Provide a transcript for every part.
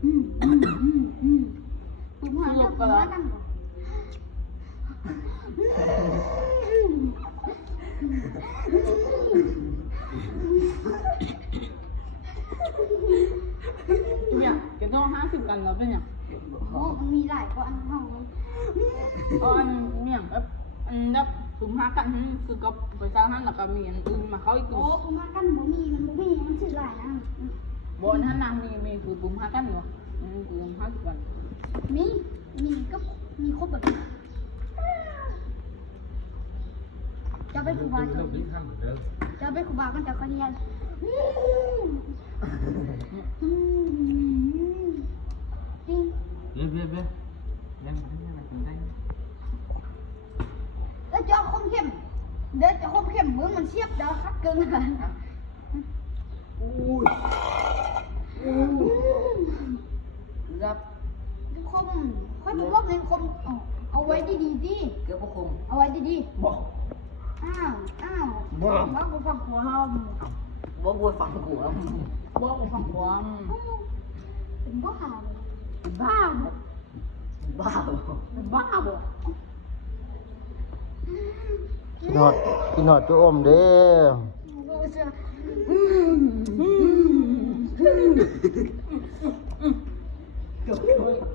ผมหาจับกันกันเนี่ยจะต้อง50กันแล้วเป็นเนี่ยโอ้มันมีหลายกว่าอันเท่านั้นอันเนี่ยแบบอันนับสุ่ม5กันคือก็ไปสร้างห้างแล้วก็มีอันอื่นมาเขาอีก โอ้ผมหากันบ่มีมันสื่อหลายนะ บนท่านนางมีคือปุ่ม5กันเหรอคือ50กันมีก็มีครบแบบจะไปครูบาจะไปครูบากันจะคนเดียวจริงแล้วจะคมเข้มเดี๋ยวจะคมเข้มเหมือนมันเชียบเดี๋ยวคัดเกินกันรับคมค่อยบอกว่าเงินคมเอาไว้ดีๆดิ เกือบคมเอาไว้ดีๆบอก ๆอ้าวว่ากูฟังหัวห้อง บอกบัวฟังกูแล้ว บอกว่าฝั่งขวา เป็นบ้าเลย บ้าบ่ บ้าบ่ บ้าบ่ กินหอดจุอมเด้อ กูเชื่อ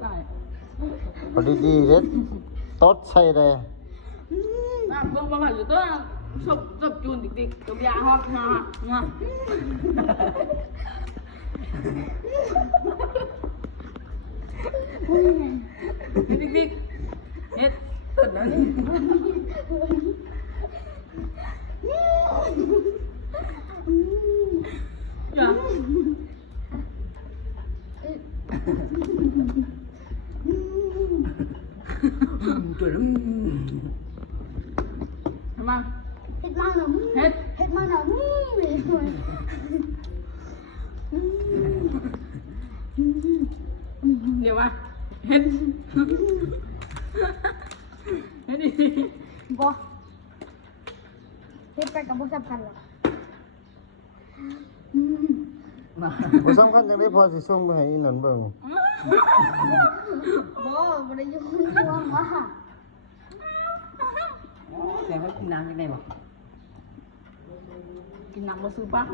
ตาย พอดีๆเด็ดตดใส่เลย เบิ่งมาอยู่ตัวชอบจูนติ๊กๆตัวยาฮอกมาติ๊กเฮ็ดตื่นแล้วนี่อย่าจุดทำไม เฮ็ดมาหน่อยเฮ็ดมาหน่อยเดี๋ยวมาเฮ็ดดิ บ่เฮ็ดไปกับบ่สำคัญหรอก มา บ่สำคัญจังได้พอสิส่งไปให้อีนั่นเบิ่ง บ่ได้ยุ่งว่ามา แสงเขากินน้ำยังไงบ่ กินน้ำมาซื้อปั๊บ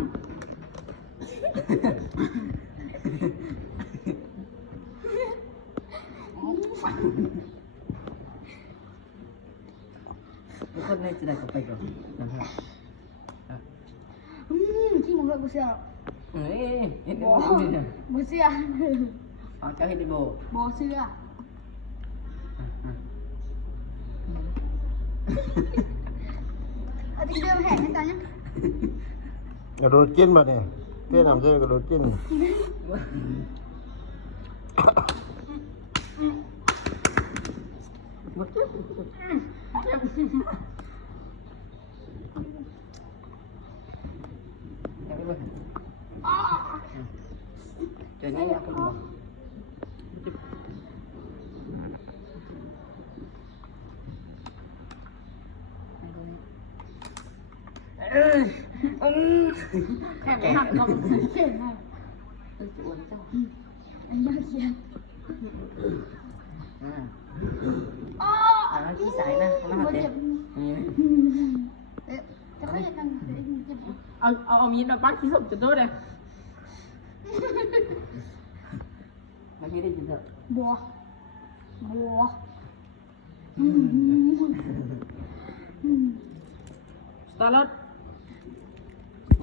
ทุกคนในจะได้ก็ไปก่อนนะครับ ที่มึงบ่เชื่อ เฮ้ยเห็นบ่คุยเนี่ย บ่เชื่อ เอาเจ้าเห็นบ่ บ่เชื่อเอาติ๊กเดิมแห่ให้ตายัง กระโดดกินบัดนี้เต้นน้ำใส่กระโดดกิน เจอนี่aku mau แข่งหักก็เข่งมาก อันบ้าเขียน แล้วที่สายนะมาหาเต้นี่ จะค่อยกันเจ็บ เอามีดมาปักที่ศพจะโดนเลย ไม่ได้ยินหรอก บัวสตาร์ท